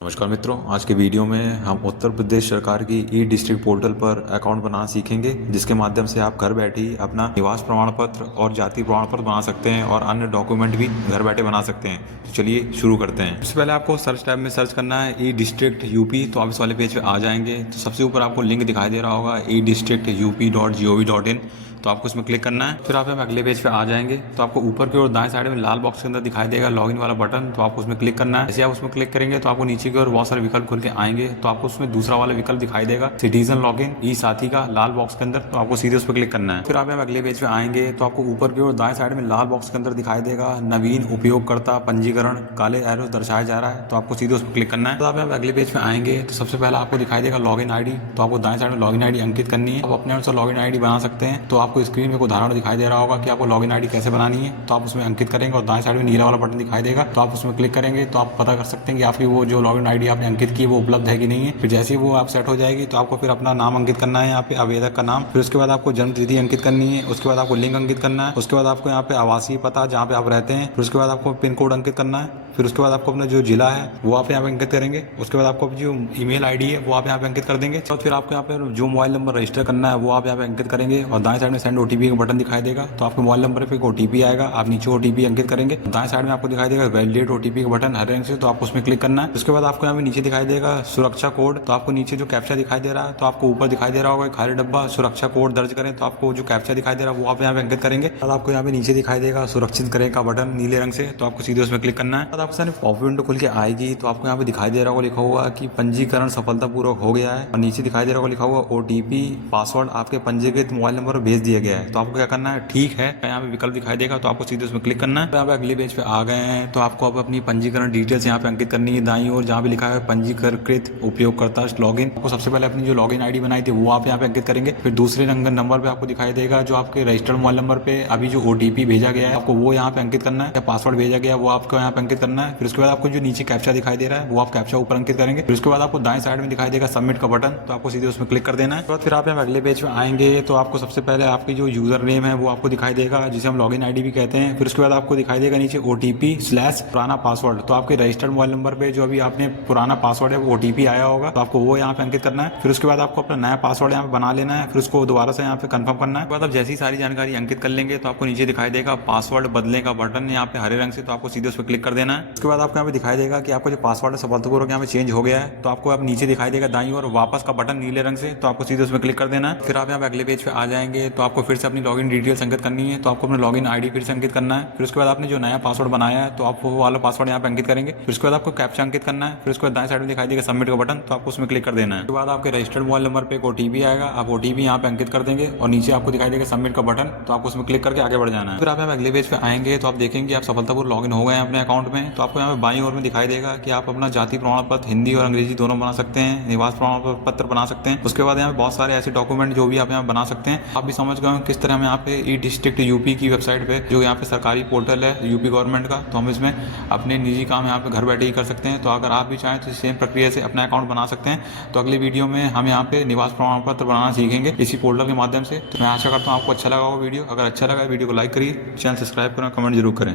नमस्कार मित्रों, आज के वीडियो में हम उत्तर प्रदेश सरकार की ई डिस्ट्रिक्ट पोर्टल पर अकाउंट बनाना सीखेंगे, जिसके माध्यम से आप घर बैठे ही अपना निवास प्रमाण पत्र और जाति प्रमाण पत्र बना सकते हैं और अन्य डॉक्यूमेंट भी घर बैठे बना सकते हैं। तो चलिए शुरू करते हैं। सबसे पहले आपको सर्च टैब में सर्च करना है ई डिस्ट्रिक्ट यूपी। तो आप इस वाले पेज पे आ जाएंगे तो सबसे ऊपर आपको लिंक दिखाई दे रहा होगा e-district.up.gov.in। तो आपको इसमें क्लिक करना है। फिर आप अगले पेज पे आ जाएंगे तो आपको ऊपर की ओर दाएं साइड में लाल बॉक्स के अंदर दिखाई देगा लॉगिन वाला बटन। तो आपको उसमें क्लिक करना है। जैसे आप उसमें क्लिक करेंगे तो आपको नीचे की ओर बहुत सारे विकल्प खुल के आएंगे। तो आपको उसमें दूसरा वाला विकल्प दिखाई देगा सिटीजन लॉगिन ई साथी का, लाल बॉक्स के अंदर। तो आपको सीधे उस पर क्लिक करना है। फिर आप अगले पेज पे आएंगे तो आपको ऊपर की ओर दाएं साइड में लाल बॉक्स के अंदर दिखाई देगा नवीन उपयोगकर्ता पंजीकरण, काले एरो दर्शाया जा रहा है। तो आपको सीधे उस पर क्लिक करना है। तो आप अगले पेज पे आएंगे तो सबसे पहले आपको दिखाई देगा लॉगिन आईडी। तो आपको दाएं साइड में लॉगिन आईडी अंकित करनी है। आप अपने अनुसार लॉगिन आईडी बना सकते हैं। तो आपको स्क्रीन में कोई उदाहरण दिखाई दे रहा होगा कि आपको लॉगिन आईडी कैसे बनानी है। तो आप उसमें अंकित करेंगे और दाएं साइड में नीला वाला बटन दिखाई देगा। तो आप उसमें क्लिक करेंगे तो आप पता कर सकते हैं कि आपकी वो जो लॉगिन आईडी आपने अंकित की वो उपलब्ध है कि नहीं है। फिर जैसे ही वो आप सेट हो जाएगी तो आपको फिर अपना नाम अंकित करना है, यहाँ पे आवेदक का नाम। फिर उसके बाद आपको जन्म तिथि अंकित करनी है। उसके बाद आपको लिंग अंकित करना है। उसके बाद आपको यहाँ पे आवासीय पता जहाँ पे आप रहते हैं। फिर उसके बाद आपको पिन कोड अंकित करना है। फिर उसके बाद आपको अपना जो जिला है वो आप यहाँ पे अंकित करेंगे। उसके बाद आपको जो ईमेल आईडी है वो आप यहाँ पे अंकित कर देंगे। और फिर आपको यहाँ पे जो मोबाइल नंबर रजिस्टर करना है वो आप यहाँ पे अंकित करेंगे। और दाएं साइड में सेंड ओटीपी का बटन दिखाई देगा। तो आपके मोबाइल नंबर पे ओटीपी आएगा, आप नीचे ओटीपी अंकित करेंगे। दाएं साइड में आपको दिखाई देगा वैलिडेट ओटीपी का बटन हरे रंग से। तो आपको उसमें क्लिक करना है। उसके बाद आपको यहाँ पे नीचे दिखाई देगा सुरक्षा कोड। तो आपको नीचे जो कैप्चा दिखाई दे रहा है तो आपको ऊपर दिखाई दे रहा होगा खाली डब्बा सुरक्षा कोड दर्ज करें। तो आपको जो कैप्चा दिखाई दे रहा है वो आप यहाँ पे अंकित करेंगे। और आपको यहाँ पे नीचे दिखाई देगा सुरक्षित करें का बटन नीले रंग से। तो आपको सीधे उसमें क्लिक करना है। आपको सारी पॉप विंडो खुल के आएगी। तो आपको यहाँ पे दिखाई दे रहा होगा लिखा हुआ कि पंजीकरण सफलतापूर्वक हो गया है। और नीचे दिखाई दे रहा होगा लिखा हुआ ओटीपी पासवर्ड आपके पंजीकृत मोबाइल नंबर पर भेज दिया गया है। तो आपको क्या करना है, ठीक है, यहाँ पे विकल्प दिखाई देगा। तो आपको सीधे उसमें क्लिक करना है। यहाँ पे अगले पेज पे आ गए हैं तो आपको अब अपनी पंजीकरण डिटेल्स यहाँ पे अंकित करनी है। दाईं ओर जहाँ पे लिखा है पंजीकृत उपयोगकर्ता लॉगिन, आपको सबसे पहले अपनी जो लॉगिन आईडी बनाई थी वो आप यहाँ पे अंकित करेंगे। फिर दूसरे नंबर पे आपको दिखाई देगा जो आपके रजिस्टर्ड मोबाइल नंबर पे अभी जो ओटीपी भेजा गया है आपको वो यहाँ पे अंकित करना है। या पासवर्ड भेजा गया वो आपको यहाँ पे अंकित करना है। फिर उसके बाद आपको जो नीचे कैप्चा दिखाई दे रहा है वो आप कैप्चा ऊपर अंकित करेंगे। फिर उसके बाद आपको दाएं साइड में दिखाई देगा सबमिट का बटन। तो आपको सीधे उसमें क्लिक कर देना है। फिर आप अगले पेज पे आएंगे तो आपको सबसे पहले आपकी जो यूजर नेम है वो आपको दिखाई देगा जिसे हम लॉगिन आईडी भी कहते हैं। फिर उसके बाद आपको दिखाई देगा नीचे ओटीपी / पुराना पासवर्ड। तो आपके रजिस्टर्ड मोबाइल नंबर पे जो अभी आपने पुराना पासवर्ड है वो ओटीपी आया होगा तो आपको वो यहाँ पे अंकित करना है। फिर उसके बाद आपको अपना नया पासवर्ड यहाँ पे बना लेना है। फिर उसको दोबारा से यहाँ पे कंफर्म करना है। उसके बाद आप जैसी सारी जानकारी अंकित कर लेंगे तो आपको नीचे दिखाई देगा पासवर्ड बदलने का बटन यहाँ पे हरे रंग से। तो आपको सीधे उस पर क्लिक कर देना है। उसके बाद आपको यहाँ पे दिखाई देगा कि आपका जो पासवर्ड है सफलतापूर्वक यहाँ पे चेंज हो गया है। तो आपको अब नीचे दिखाई देगा दाईं ओर वापस का बटन नीले रंग से। तो आपको सीधे उसमें क्लिक कर देना है। फिर आप यहाँ पे अगले पेज पे आ जाएंगे तो आपको फिर से अपनी लॉगिन डिटेल्स अंकित करनी है। तो आपको अपना लॉगिन आईडी फिर से अंकित करना है। फिर उसके बाद आपने जो नया पासवर्ड बनाया है तो आप वो वाला पासवर्ड यहाँ पे अंकित करेंगे। फिर उसके बाद आपको कैप्चा अंकित करना है। फिर उसके बाद दाएं साइड में दिखाई देगा सबमिट का बटन। तो आपको उसमें क्लिक कर देना है। उसके बाद आपके रजिस्टर्ड मोबाइल नंबर पे एक ओटीपी आएगा, आप ओटीपी यहाँ पे अंकित कर देंगे और नीचे आपको दिखाई देगा सबमिट का बटन। तो आपको उसमें क्लिक करके आगे बढ़ जाना है। फिर आप यहाँ अगले पेज पे आएंगे तो आप देखेंगे आप सफलतापूर्वक लॉगिन हो गए हैं अपने अकाउंट में। तो आपको यहाँ पे बाईं ओर में दिखाई देगा कि आप अपना जाति प्रमाण पत्र हिंदी और अंग्रेजी दोनों बना सकते हैं, निवास प्रमाण पत्र बना सकते हैं। उसके बाद यहाँ पे बहुत सारे ऐसे डॉक्यूमेंट जो भी आप यहाँ बना सकते हैं। आप भी समझ गए हैं किस तरह हम यहाँ पे ई डिस्ट्रिक्ट यूपी की वेबसाइट पे जो यहाँ पे सरकारी पोर्टल है यूपी गवर्नमेंट का, तो हम इसमें अपने निजी काम यहाँ पे घर बैठे ही कर सकते हैं। तो अगर आप भी चाहें तो सेम प्रक्रिया से अपना अकाउंट बना सकते हैं। तो अगली वीडियो में हम यहाँ पे निवास प्रमाण पत्र बनाना सीखेंगे इसी पोर्टल के माध्यम से। तो मैं आशा करता हूँ आपको अच्छा लगा होगा वीडियो। अगर अच्छा लगा वीडियो को लाइक करिए, चैनल सब्सक्राइब करें, कमेंट जरूर करें।